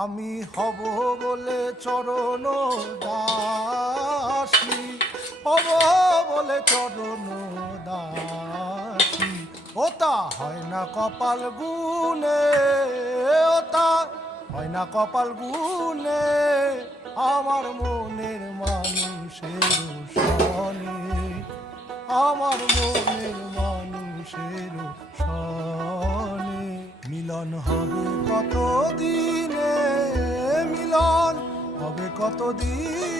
আমি হব বলে চরণ দাসী, হব বলে চরণ দাসী। ওটা হয় না কপাল গুনে, ওটা হয় না কপাল গুনে, আমার মনের মানুষের সনে, আমার মনের মানুষের সনে। মিলন হবে কত দিনে, মিলন হবে কত দিন।